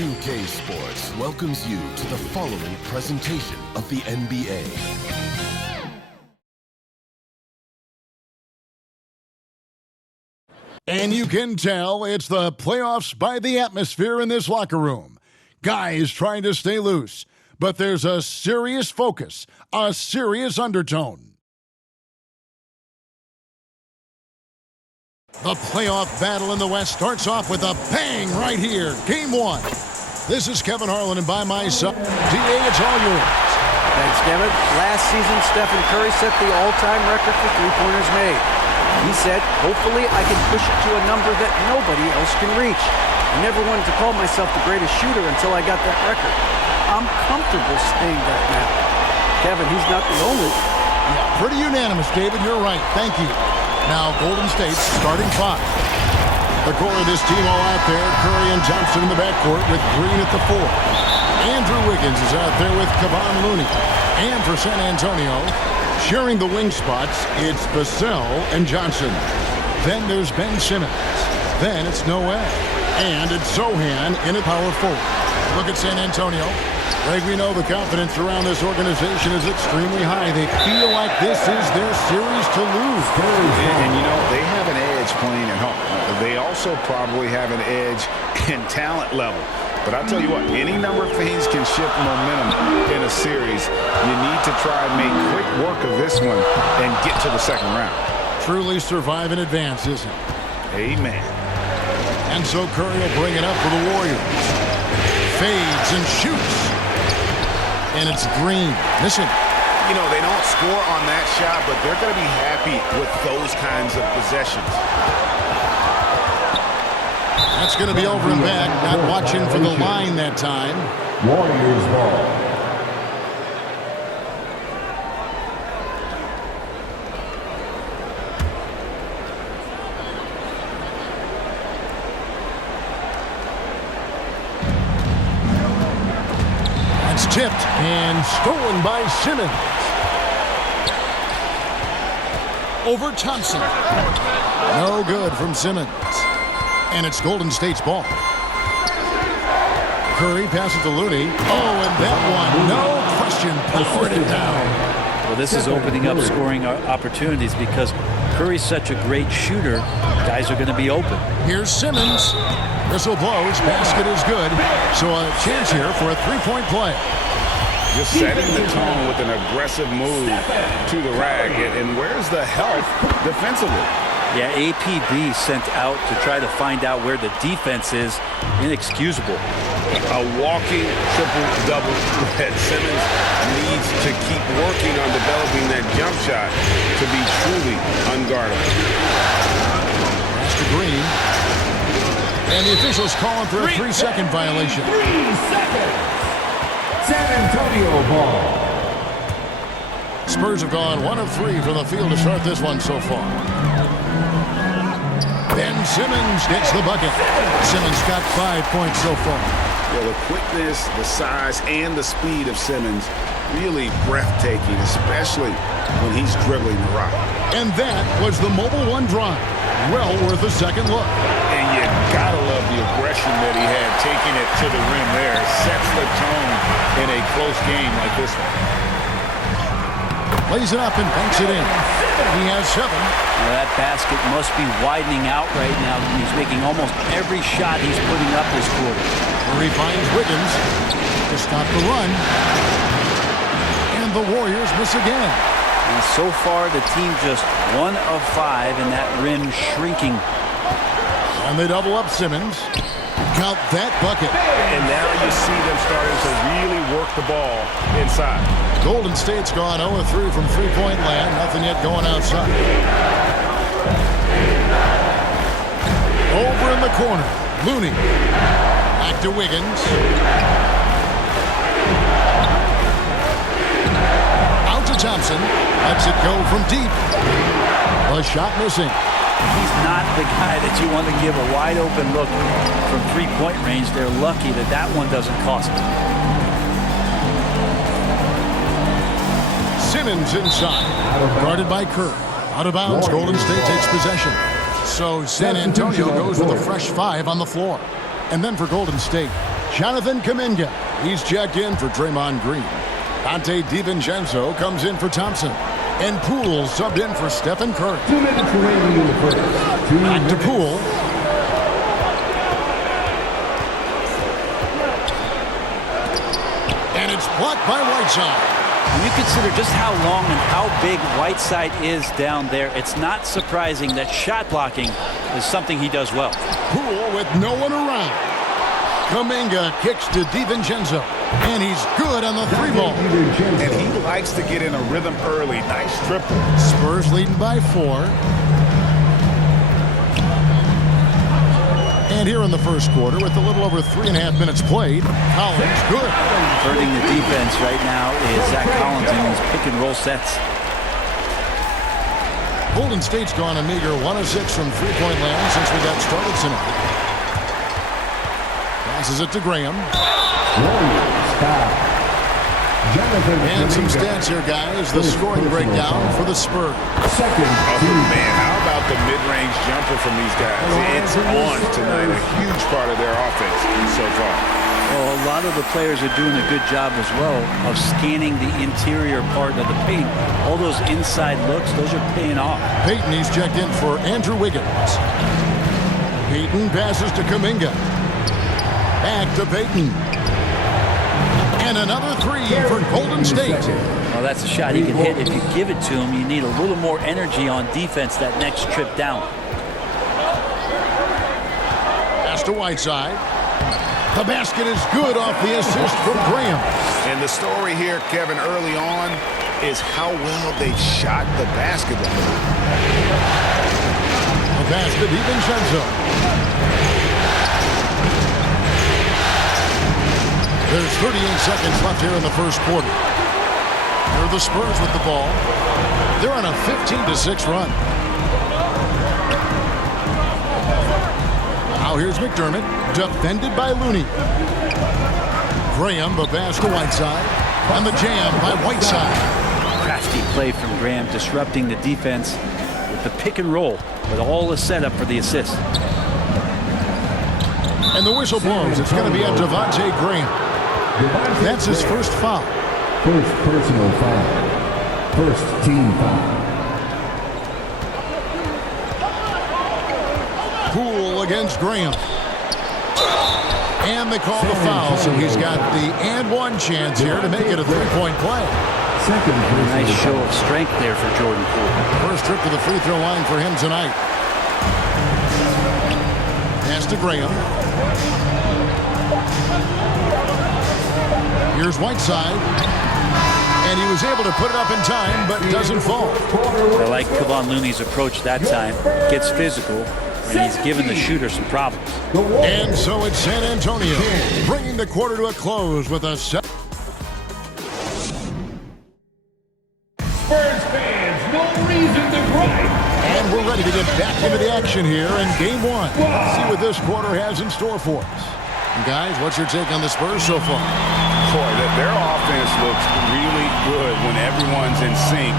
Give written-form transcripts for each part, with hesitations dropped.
2K Sports welcomes you to the following presentation of the NBA. And you can tell it's the playoffs by the atmosphere in this locker room. Guys trying to stay loose, but there's a serious focus, a serious undertone. The playoff battle in the West starts off with a bang right here. Game one. This is Kevin Harlan, and by my side, DA, it's all yours. Thanks, Kevin. Last season, Stephen Curry set the all-time record for three-pointers made. He said, hopefully I can push it to a number that nobody else can reach. I never wanted to call myself the greatest shooter until I got that record. I'm comfortable saying that now. Kevin, he's not the only. Yeah, pretty unanimous, David. You're right. Thank you. Now, Golden State's starting five. The core of this team all out there. Curry and Johnson in the backcourt with Green at the four. Andrew Wiggins is out there with Kevon Looney. And for San Antonio, sharing the wing spots, it's Vassell and Johnson. Then there's Ben Simmons. Then it's Noel. And it's Sohan in at power forward. Look at San Antonio. Greg, we know the confidence around this organization is extremely high. They feel like this is their series to lose. And you know, they have an edge playing at home. They also probably have an edge in talent level. But I'll tell you what, any number of things can shift momentum in a series. You need to try and make quick work of this one and get to the second round. Truly survive in advance, isn't it? Amen. And so Curry will bring it up for the Warriors. Fades and shoots. And it's Green. Listen. You know, they don't score on that shot, but they're going to be happy with those kinds of possessions. That's going to be over and back. Not watching for the line that time. Warriors ball. It's tipped and stolen by Simmons. Over Thompson. No good from Simmons. And it's Golden State's ball. Curry passes to Looney. Oh, and that one, no question, powered it down. Well, this is opening up scoring opportunities because Curry's such a great shooter. Guys are going to be open. Here's Simmons. Whistle blows. Basket is good. So a chance here for a three-point play. Just setting the tone with an aggressive move to the rag. And where's the help defensively? Yeah, APB sent out to try to find out where the defense is. Inexcusable. A walking triple-double that Simmons needs to keep working on developing that jump shot to be truly unguardable. Pass to Green. And the officials calling for a 3-second violation. 3 seconds. San Antonio ball. Spurs have gone 1 of 3 from the field to start this one so far. Ben Simmons gets the bucket. Simmons got 5 points so far. Yeah, the quickness, the size, and the speed of Simmons really breathtaking, especially when he's dribbling the rock. And that was the Mobile One drive. Well worth a second look. And you gotta love the aggression that he had taking it to the rim there. Sets the tone in a close game like this one. Lays it up and banks it in. He has 7. Well, that basket must be widening out right now. He's making almost every shot he's putting up this quarter. Curry finds Wiggins to stop the run. And the Warriors miss again. And so far, the team just 1 of 5 in that rim shrinking. And they double up Simmons. Count that bucket. And now you see them starting to really work the ball inside. Golden State's gone 0-3 from three-point land. Nothing yet going outside. Over in the corner. Looney. Back to Wiggins. Out to Thompson. Lets it go from deep. The shot missing. He's not the guy that you want to give a wide-open look from three-point range. They're lucky that that one doesn't cost them. Simmons inside. Guarded by Curry. Out of bounds. Golden State takes possession. So San Antonio goes with a fresh 5 on the floor. And then for Golden State, Jonathan Kuminga. He's checked in for Draymond Green. Dante DiVincenzo comes in for Thompson. And Poole subbed in for Stephen Curry. 2 minutes remaining in the first. Back to Poole. And it's blocked by Whiteside. When you consider just how long and how big Whiteside is down there, it's not surprising that shot blocking is something he does well. Poole with no one around. Kuminga kicks to DiVincenzo. And he's good on the 3-ball. And he likes to get in a rhythm early. Nice triple. Spurs leading by 4. And here in the first quarter, with a little over 3.5 minutes played, Collins good. Hurting the defense right now is Zach Collins in these pick-and-roll sets. Golden State's gone a meager 1 of 6 from three-point land since we got started tonight. Passes it to Graham. And some stats here, guys. The scoring breakdown for the Spurs. Man, how about the mid-range jumper from these guys? It's on tonight. A huge part of their offense so far. Well, a lot of the players are doing a good job as well of scanning the interior part of the paint. All those inside looks, those are paying off. Payton, he's checked in for Andrew Wiggins. Payton passes to Kuminga. Back to Payton. And another 3 for Golden State. Well, that's a shot he can hit. If you give it to him, you need a little more energy on defense that next trip down. Pass to Whiteside. The basket is good off the assist from Graham. And the story here, Kevin, early on is how well they shot the basketball. The pass to DiVincenzo. There's 38 seconds left here in the first quarter. Here are the Spurs with the ball. They're on a 15-6 run. Now here's McDermott, defended by Looney. Graham, the pass to Whiteside. And the jam by Whiteside. Crafty play from Graham, disrupting the defense with the pick and roll, with all the setup for the assist. And the whistle blows. It's going to be on Devontae Graham. That's his first foul. First personal foul. First team foul. Poole against Graham. And they call the foul, so he's got the and one chance here to make it a 3-point play. Second Nice show of strength there for Jordan Poole. First trip to the free throw line for him tonight. Pass to Graham. Here's Whiteside. And he was able to put it up in time, but doesn't fall. I like Kevon Looney's approach that time. Gets physical, and he's given the shooter some problems. And so it's San Antonio, bringing the quarter to a close with a set. Spurs fans, no reason to gripe. And we're ready to get back into the action here in Game 1. Let's see what this quarter has in store for us. And guys, what's your take on the Spurs so far? Boy, their offense looks really good when everyone's in sync.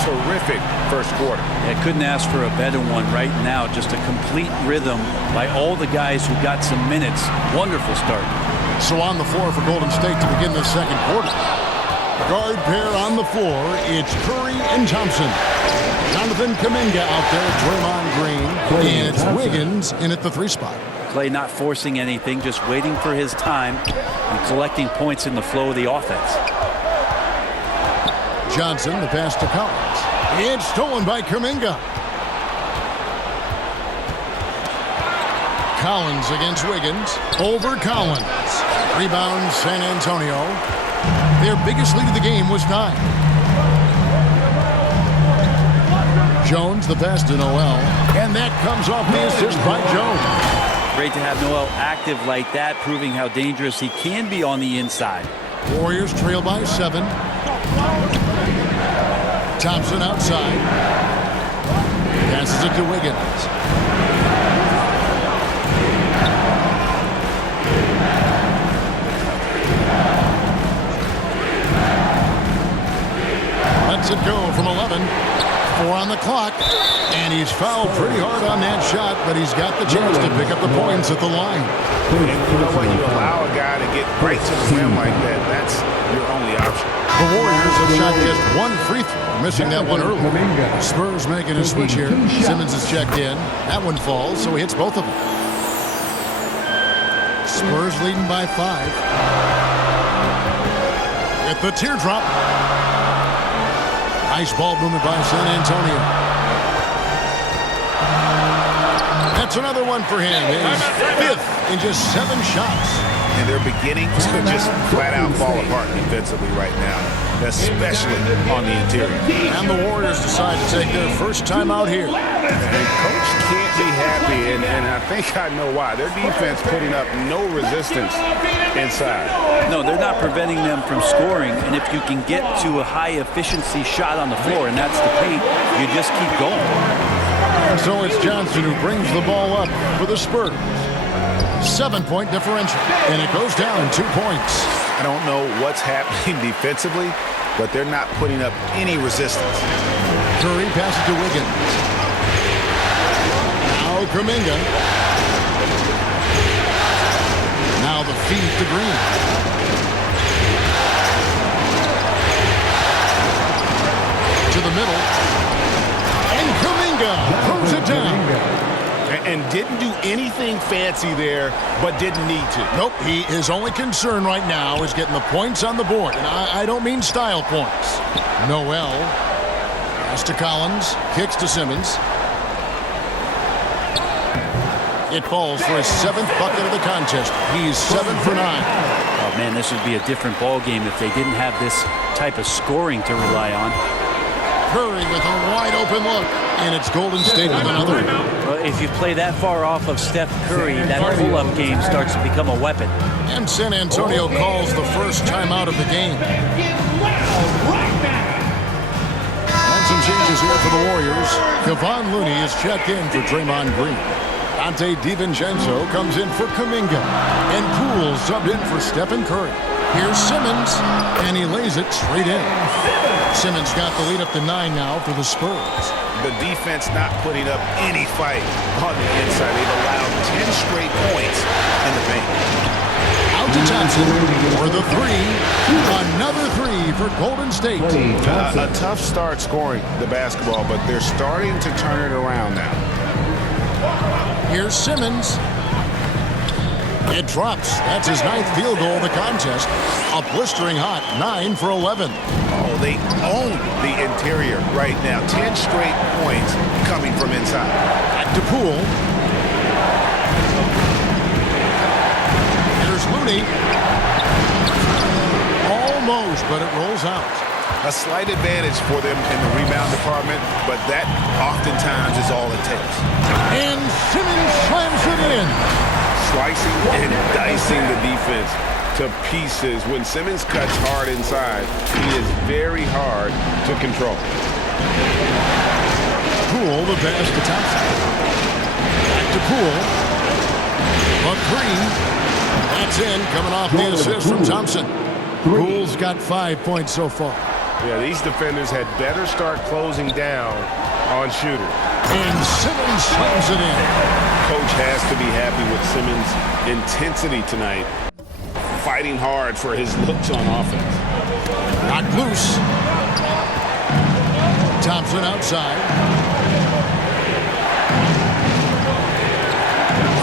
Terrific first quarter. I couldn't ask for a better one right now. Just a complete rhythm by all the guys who got some minutes. Wonderful start. So on the floor for Golden State to begin the second quarter. Guard pair on the floor. It's Curry and Thompson. Jonathan Kuminga out there, Draymond Green. And it's Wiggins in at the 3 spot. Clay not forcing anything, just waiting for his time and collecting points in the flow of the offense. Johnson, the pass to Collins. It's stolen by Kuminga. Collins against Wiggins. Over Collins. Rebound San Antonio. Their biggest lead of the game was 9. Jones, the pass to Noel. And that comes off the assist by Jones. Great to have Noel active like that, proving how dangerous he can be on the inside. Warriors trail by 7. Thompson outside. Passes it to Wiggins. Lets it go from 11. 4 on the clock. And he's fouled pretty hard on that shot, but he's got the chance to pick up the points at the line. And you know what? You allow a guy to get right to the rim like that. That's your only option. The Warriors have shot just 1 free throw, missing that one early. Spurs making a switch here. Simmons is checked in. That one falls, so he hits both of them. Spurs leading by 5. At the teardrop. Nice ball movement by San Antonio. That's another one for him. His 5th in just 7 shots. And they're beginning to just flat-out fall apart defensively right now, especially on the interior. And the Warriors decide to take their first time out here. And Coach can't be happy, and I think I know why. Their defense putting up no resistance inside. No, they're not preventing them from scoring, and if you can get to a high-efficiency shot on the floor, and that's the paint, you just keep going. So it's Johnson who brings the ball up for the Spurs. 7-point differential, and it goes down 2 points. I don't know what's happening defensively, but they're not putting up any resistance. Curry passes to Wiggins. Now Kuminga. Now the feed to Green. To the middle. And Kuminga throws it down. And didn't do anything fancy there, but didn't need to. Nope, his only concern right now is getting the points on the board. And I don't mean style points. Noel. Pass to Collins. Kicks to Simmons. It falls for his 7th bucket of the contest. He's 7 for 9. Oh, man, this would be a different ball game if they didn't have this type of scoring to rely on. Curry with a wide-open look, and it's Golden State with another. Well, if you play that far off of Steph Curry, that pull-up game starts to become a weapon. And San Antonio calls the first timeout of the game. And some changes here for the Warriors. Kevon Looney is checked in for Draymond Green. Dante DiVincenzo comes in for Kuminga. And Poole subbed in for Stephen Curry. Here's Simmons, and he lays it straight in. Simmons got the lead up to 9 now for the Spurs. The defense not putting up any fight on the inside. They've allowed 10 straight points in the paint. Out to Thompson for the 3. Another 3 for Golden State. A tough start scoring the basketball, but they're starting to turn it around now. Here's Simmons. It drops. That's his 9th field goal of the contest. A blistering hot 9 for 11. Oh, they own the interior right now. 10 straight points coming from inside. Back to Poole. Here's Looney. Almost, but it rolls out. A slight advantage for them in the rebound department, but that oftentimes is all it takes. And Simmons slams it in. Slicing and dicing the defense to pieces. When Simmons cuts hard inside, he is very hard to control. Poole, the pass to Thompson. Back to Poole. A 3. That's in, coming off the assist from Thompson. Poole's got 5 points so far. Yeah, these defenders had better start closing down on shooters. And Simmons slams it in. Coach has to be happy with Simmons' intensity tonight, fighting hard for his looks on offense. Knocked loose. Thompson outside.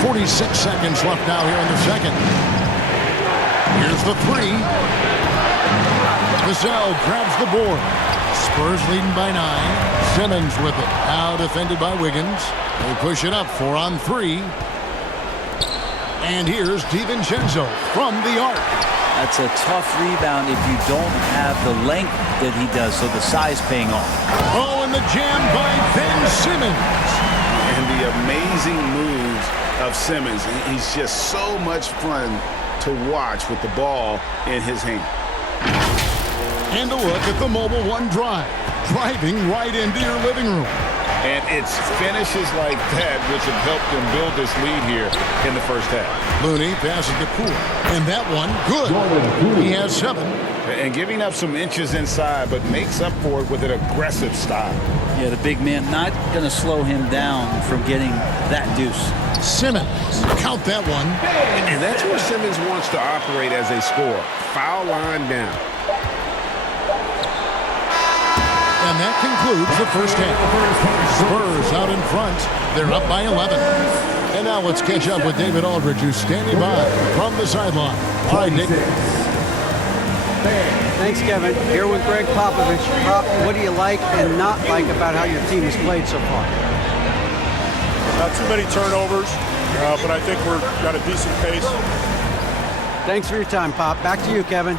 46 seconds left now here in the second. Here's the 3. Vassell grabs the board. Spurs leading by 9. Simmons with it. Now defended by Wiggins. They push it up 4 on 3. And here's DiVincenzo from the arc. That's a tough rebound if you don't have the length that he does, so the size paying off. Oh, and the jam by Ben Simmons. And the amazing moves of Simmons. He's just so much fun to watch with the ball in his hand. And a look at the Mobile One drive. Driving right into your living room. And it's finishes like that which have helped them build this lead here in the first half. Looney passes to Poole. And that one, good. He has 7. And giving up some inches inside, but makes up for it with an aggressive style. Yeah, the big man not going to slow him down from getting that deuce. Simmons, count that one. And that's where Simmons wants to operate as a scorer. Foul line down. And that concludes the first half. Spurs out in front. They're up by 11. And now let's catch up with David Aldridge, who's standing by from the sideline. All right, Nick. Thanks, Kevin. Here with Greg Popovich. Pop, what do you like and not like about how your team has played so far? Not too many turnovers, but I think we've got a decent pace. Thanks for your time, Pop. Back to you, Kevin.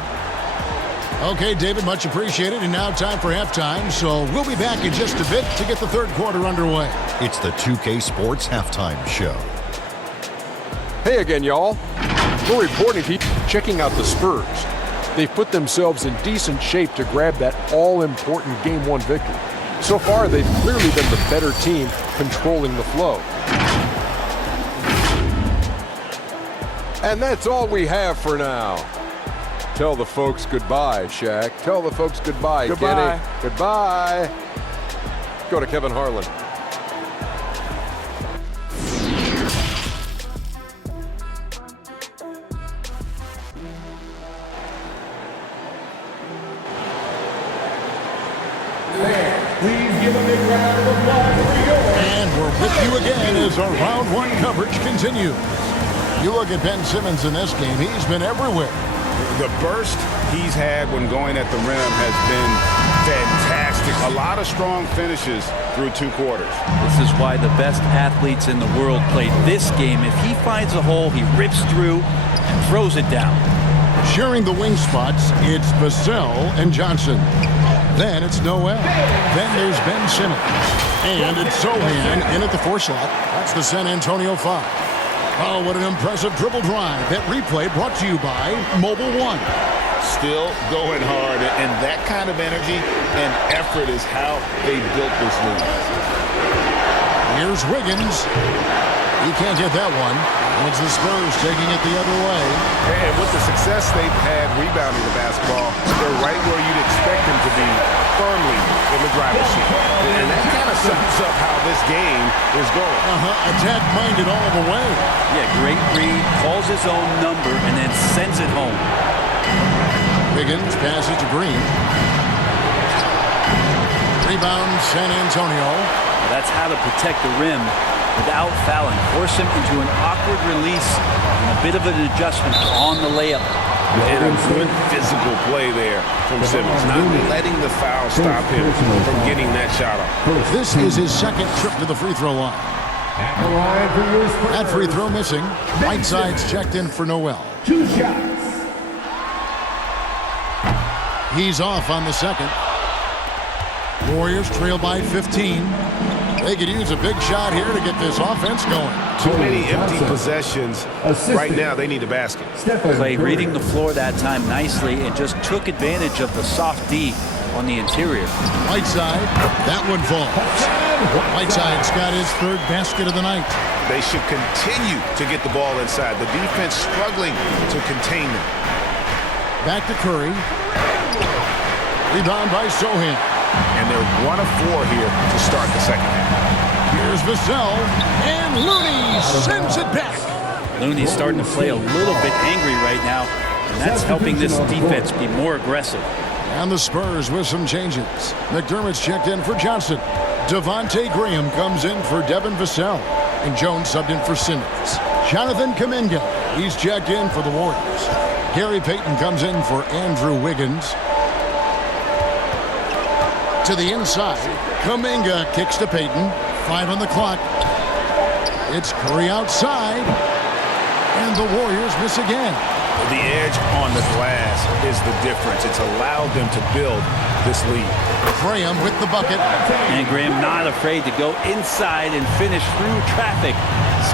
Okay, David, much appreciated. And now time for halftime. So we'll be back in just a bit to get the third quarter underway. It's the 2K Sports Halftime Show. Hey again, y'all. We're reporting to you checking out the Spurs. They've put themselves in decent shape to grab that all-important Game 1 victory. So far, they've clearly been the better team controlling the flow. And that's all we have for now. Tell the folks goodbye, Shaq. Tell the folks goodbye, Goodbye. Kenny. Goodbye. Go to Kevin Harlan. And we're with you again as our round one coverage continues. You look at Ben Simmons in this game, he's been everywhere. The burst he's had when going at the rim has been fantastic. A lot of strong finishes through 2 quarters. This is why the best athletes in the world play this game. If he finds a hole, he rips through and throws it down. Sharing the wing spots, it's Vassell and Johnson. Then it's Noel. Then there's Ben Simmons. And it's Sohan in at the 4 slot. That's the San Antonio 5. Oh, what an impressive dribble drive. That replay brought to you by Mobile One. Still going hard, and that kind of energy and effort is how they built this league. Here's Wiggins. He can't get that one. And it's the Spurs taking it the other way. And with the success they've had rebounding the basketball, they're right where you'd expect them to be, firmly in the driver's seat. And that kind of sums up how this game is going. Attack-minded all the way. Yeah, great read, calls his own number, and then sends it home. Wiggins passes to Green. Rebound, San Antonio. Well, that's how to protect the rim without fouling. Force him into an awkward release and a bit of an adjustment on the layup. And a good physical play there from Simmons, not letting the foul stop him from getting that shot off. This is his second trip to the free throw line. That free throw missing. Whiteside's checked in for Noel. 2 shots. He's off on the second. Warriors trail by 15. They could use a big shot here to get this offense going. Too many empty possessions. Right now, they need a basket. Clay reading the floor that time nicely and just took advantage of the soft D on the interior. Whiteside, that one falls. Whiteside's got his 3rd basket of the night. They should continue to get the ball inside. The defense struggling to contain them. Back to Curry. Rebound by Sohan. And they're 1 of 4 here to start the second half. Here's Vassell, and Looney sends it back. Looney's starting to play a little bit angry right now, and that's helping this defense be more aggressive. And the Spurs with some changes. McDermott's checked in for Johnson. Devontae Graham comes in for Devin Vassell. And Jones subbed in for Simmons. Jonathan Kuminga, he's checked in for the Warriors. Gary Payton comes in for Andrew Wiggins. To the inside, Kuminga kicks to Payton. 5 on the clock. It's Curry outside. And the Warriors miss again. The edge on the glass is the difference. It's allowed them to build this lead. Graham with the bucket. And Graham not afraid to go inside and finish through traffic.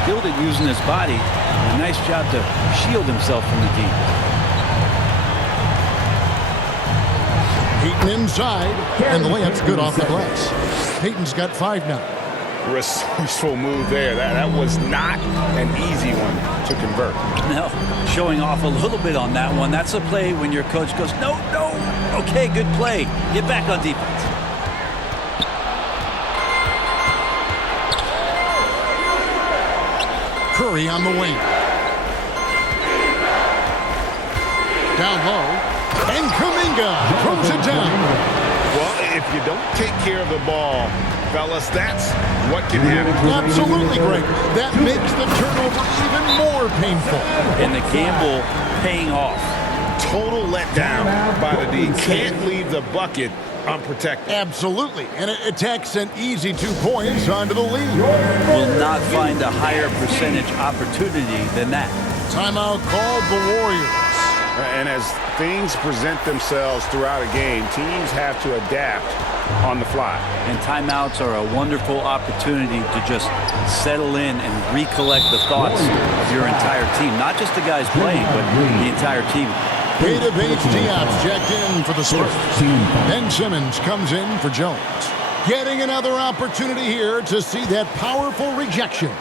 Skilled at using his body. A nice job to shield himself from the deep. Payton inside, and the layup's good off the glass. Payton's got 5 now. Resourceful move there. That was not an easy one to convert. No, showing off a little bit on that one. That's a play when your coach goes, no. Okay, good play. Get back on defense. Curry on the wing. Down low. And Kuminga throws it down. Well, if you don't take care of the ball, fellas, that's what can happen. Absolutely great. That makes the turnover even more painful. And the gamble paying off. Total letdown by the D. Can't leave the bucket unprotected. Absolutely. And it takes an easy 2 points onto the lead. Will not find a higher percentage opportunity than that. Timeout called the Warriors. And as things present themselves throughout a game, teams have to adapt on the fly. And timeouts are a wonderful opportunity to just settle in and recollect the thoughts of your entire team. Not just the guys playing, but the entire team. Keita Bates-Diop's checked in for the Spurs. Ben Simmons comes in for Jones. Getting another opportunity here to see that powerful rejection.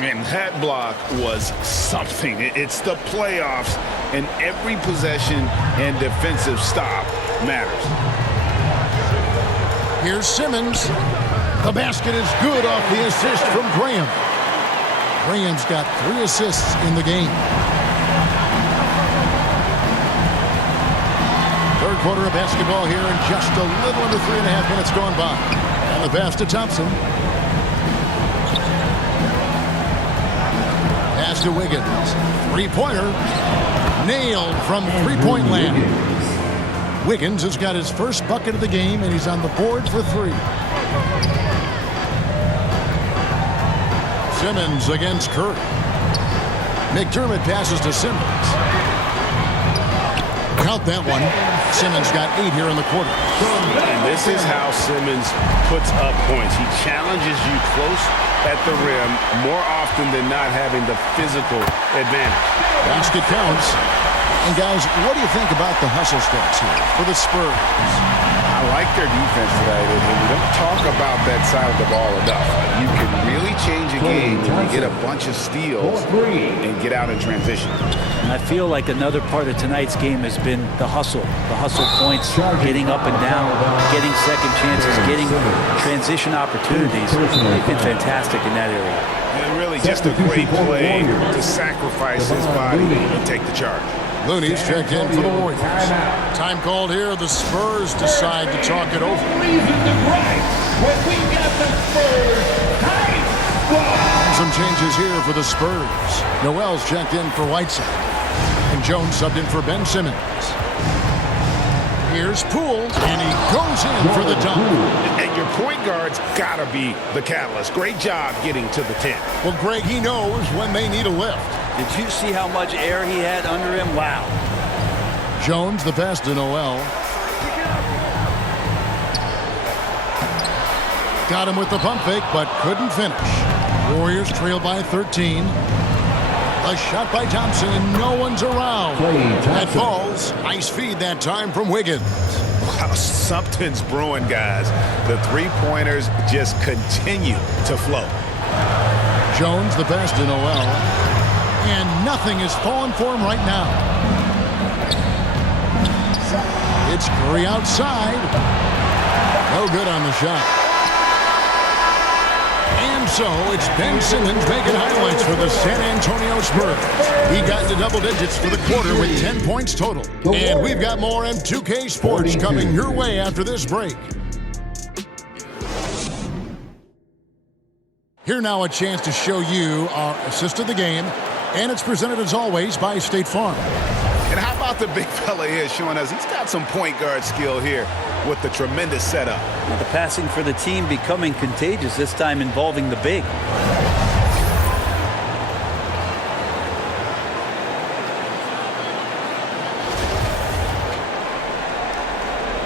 And that block was something. It's the playoffs, and every possession and defensive stop matters. Here's Simmons. The basket is good off the assist from Graham. Graham's got 3 assists in the game. Third quarter of basketball here, and just a little under 3.5 minutes gone by. And the pass to Thompson. Pass to Wiggins. Three-pointer. Nailed from three-point land. Wiggins has got his first bucket of the game, and he's on the board for 3. Simmons against Curry. McDermott passes to Simmons. Count that one. Simmons got 8 here in the quarter. And this is how Simmons puts up points. He challenges you close at the rim more often than not, having the physical advantage. Basket counts. And guys, what do you think about the hustle stats here for the Spurs? I like their defense tonight, and we don't talk about that side of the ball enough. You can really change a game when you get a bunch of steals and get out in transition. And I feel like another part of tonight's game has been the hustle points, getting up and down, getting second chances, getting transition opportunities. They've been fantastic in that area. And really just a great play to sacrifice his body and take the charge. Looney's checked in for the Warriors. Time called here. The Spurs decide to talk it over. Some changes here for the Spurs. Noel's checked in for Whiteside. And Jones subbed in for Ben Simmons. Here's Poole, and he goes in for the dunk. And your point guard's got to be the catalyst. Great job getting to the 10. Well, Greg, he knows when they need a lift. Did you see how much air he had under him? Wow. Jones, the pass to Noel. Got him with the pump fake, but couldn't finish. Warriors trail by 13. A shot by Thompson, and no one's around. That falls. Nice feed that time from Wiggins. Wow, something's brewing, guys. The three-pointers just continue to flow. Jones, the pass to Noel. And nothing is falling for him right now. It's Curry outside. No good on the shot. And so it's Ben Simmons making highlights for the San Antonio Spurs. He got to double digits for the quarter with 10 points total. And we've got more M2K Sports coming your way after this break. Here now a chance to show you our assist of the game. And it's presented, as always, by State Farm. And how about the big fella here showing us he's got some point guard skill here with the tremendous setup. Well, the passing for the team becoming contagious, this time involving the big.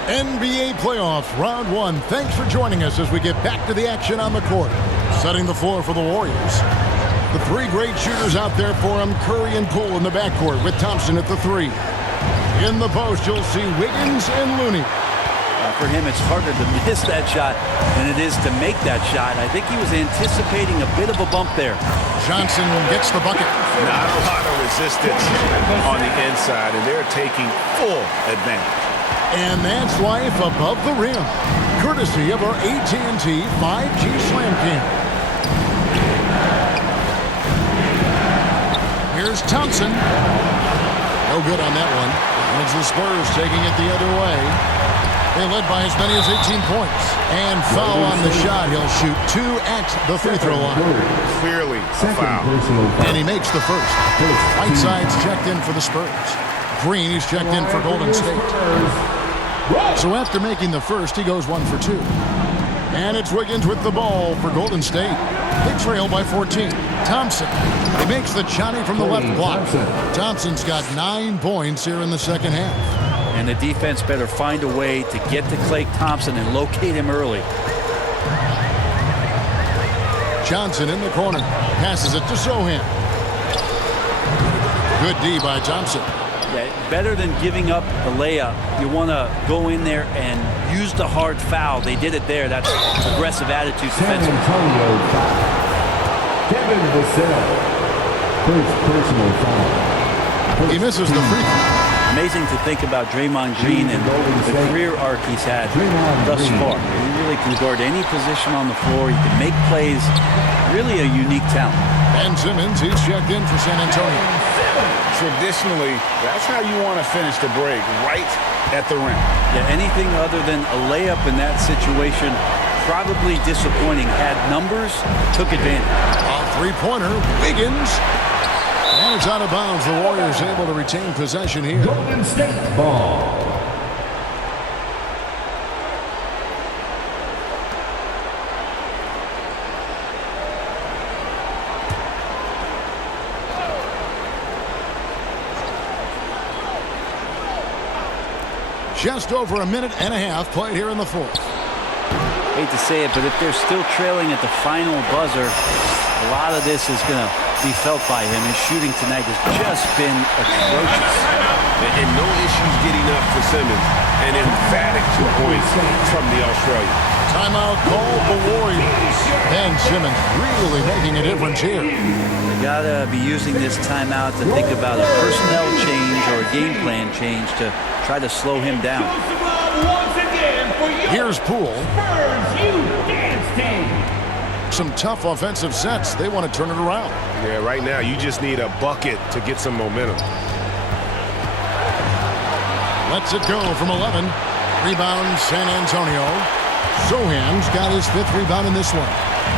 NBA playoffs, round 1. Thanks for joining us as we get back to the action on the court. Setting the floor for the Warriors. The 3 great shooters out there for him, Curry and Poole in the backcourt with Thompson at the 3. In the post, you'll see Wiggins and Looney. For him, it's harder to miss that shot than it is to make that shot. I think he was anticipating a bit of a bump there. Johnson gets the bucket. Not a lot of resistance on the inside, and they're taking full advantage. And that's life above the rim, courtesy of our AT&T 5G Slam Cam. Here's Thompson. No good on that one. And it's the Spurs taking it the other way. They led by as many as 18 points. And foul on the shot. He'll shoot 2 at the free throw line. Clearly a foul. And he makes the first. Whiteside's checked in for the Spurs. Green is checked in for Golden State. So after making the first, he goes 1 for 2. And it's Wiggins with the ball for Golden State. They trail by 14. Thompson. He makes the shot from the left block. Thompson's got 9 points here in the second half. And the defense better find a way to get to Klay Thompson and locate him early. Johnson in the corner. Passes it to Sohan. Good D by Thompson. Yeah, better than giving up the layup. You want to go in there and use the hard foul. They did it there. That's aggressive attitude defensively. Kevin Vassell. First personal foul. He misses the free throw. Amazing to think about Draymond Green and the career arc he's had thus far. He really can guard any position on the floor. He can make plays. Really a unique talent. Ben Simmons, he's checked in for San Antonio. Traditionally, that's how you want to finish the break, right at the rim. Yeah, anything other than a layup in that situation, probably disappointing. Had numbers, took advantage. A three-pointer, Wiggins. And it's out of bounds. The Warriors able to retain possession here. Golden State ball. Just over a minute and a half played here in the fourth. Hate to say it, but if they're still trailing at the final buzzer, a lot of this is going to be felt by him. His shooting tonight has just been atrocious. And no issues getting up for Simmons. An emphatic 2 points from the Australian. Timeout call the Warriors. Ben Simmons really making a difference here. They got to be using this timeout to think about a personnel change or a game plan change to try to slow him down. Here's Poole. Some tough offensive sets. They want to turn it around. Yeah, right now you just need a bucket to get some momentum. Lets it go from 11. Rebound San Antonio. Sohan's got his 5th rebound in this one.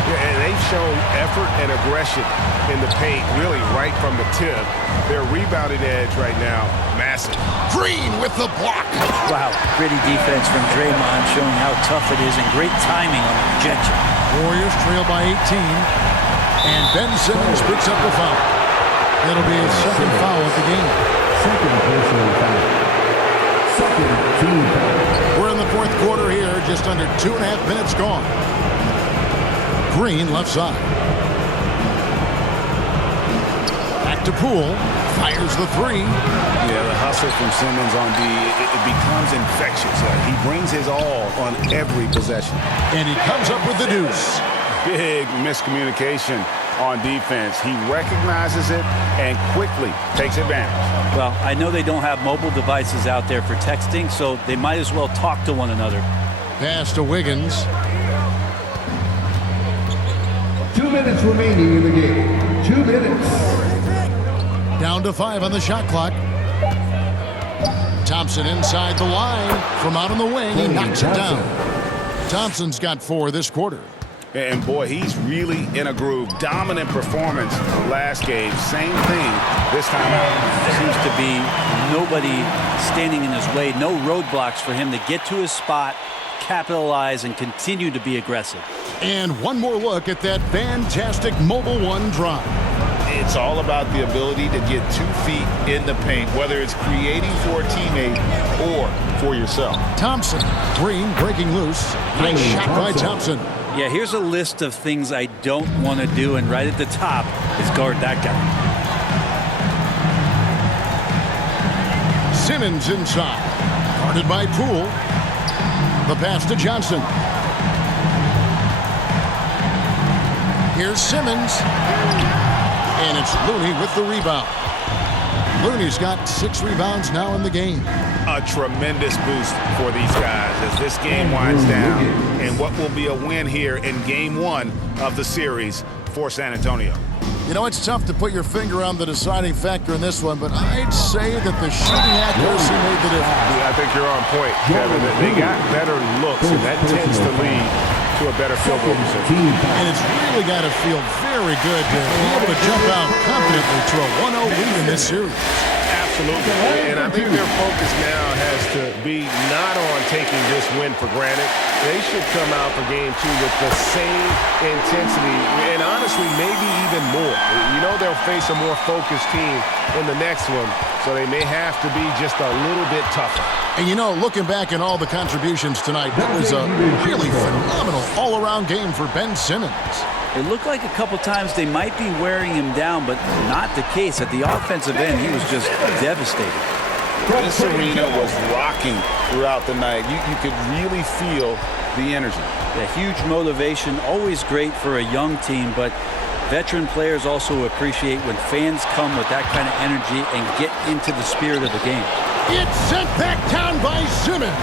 Yeah, and they've shown effort and aggression in the paint, really right from the tip. Their rebounding edge right now, massive. Green with the block. Wow, gritty defense from Draymond, showing how tough it is and great timing on the rejection. Warriors trail by 18. And Ben Simmons picks up the foul. It'll be his second foul of the game. Second personal foul. Second team foul. We're in the fourth quarter here, just under 2.5 minutes gone. Green left side. Back to Poole. Fires the three. Yeah, the hustle from Simmons on D, it becomes infectious. He brings his all on every possession. And he comes up with the deuce. Big miscommunication on defense. He recognizes it and quickly takes advantage. Well, I know they don't have mobile devices out there for texting, so they might as well talk to one another. Pass to Wiggins. 2 minutes remaining in the game. 2 minutes. Down to 5 on the shot clock. Thompson inside the line. From out on the wing, he knocks it down. Thompson's got 4 this quarter. And boy, he's really in a groove. Dominant performance last game. Same thing this time out. Seems to be nobody standing in his way. No roadblocks for him to get to his spot, capitalize, and continue to be aggressive. And one more look at that fantastic Mobile One drive. It's all about the ability to get 2 feet in the paint, whether it's creating for a teammate or for yourself. Thompson, Green breaking loose. Nice shot by Thompson. Yeah, here's a list of things I don't want to do, and right at the top is guard that guy. Simmons inside. Guarded by Poole. The pass to Johnson. Here's Simmons. And it's Looney with the rebound. Looney's got 6 rebounds now in the game. A tremendous boost for these guys as this game winds down and what will be a win here in game 1 of the series for San Antonio. You know, it's tough to put your finger on the deciding factor in this one, but I'd say that the shooting accuracy made the difference. I think you're on point, Kevin. They got better looks, and that tends to lead to a better field goal position. And it's really got to feel very good to be able to jump out confidently to a 1-0 lead in this series. Absolutely. And I think their focus now has to be not on taking this win for granted. They should come out for game 2 with the same intensity and honestly maybe even more. You know they'll face a more focused team in the next one, so they may have to be just a little bit tougher. And you know, looking back at all the contributions tonight, it was a really phenomenal all-around game for Ben Simmons. It looked like a couple times they might be wearing him down, but not the case. At the offensive end, he was just devastating. This arena was rocking throughout the night. You could really feel the energy. A huge motivation, always great for a young team, but veteran players also appreciate when fans come with that kind of energy and get into the spirit of the game. It's sent back down by Simmons.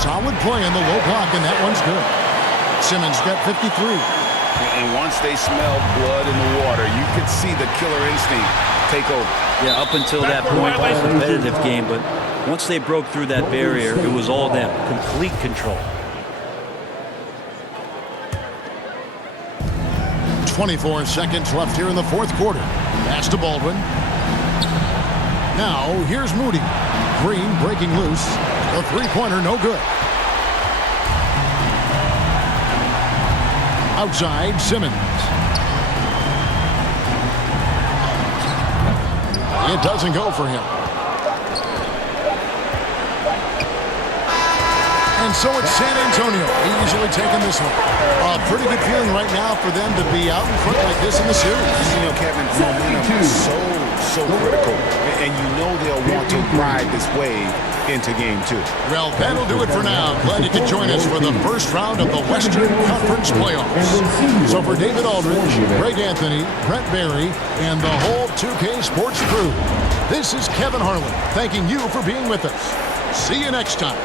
Solid play in the low block, and that one's good. Simmons got 53. And once they smelled blood in the water, you could see the killer instinct take over. Yeah, up until that point, it was a competitive game, but once they broke through that barrier, it was all them. Complete control. 24 seconds left here in the fourth quarter. Pass to Baldwin. Now, here's Moody. Green breaking loose. A three-pointer, no good. Outside, Simmons. It doesn't go for him. And so it's San Antonio easily taking this one. A pretty good feeling right now for them to be out in front like this in the series. You know, Kevin, momentum is so critical. And you know they'll want to ride this wave into game 2. Well, that'll do it for now. Glad you could join us for the first round of the Western Conference playoffs. So for David Aldridge, Greg Anthony, Brent Barry, and the whole 2K Sports crew, this is Kevin Harlan thanking you for being with us. See you next time.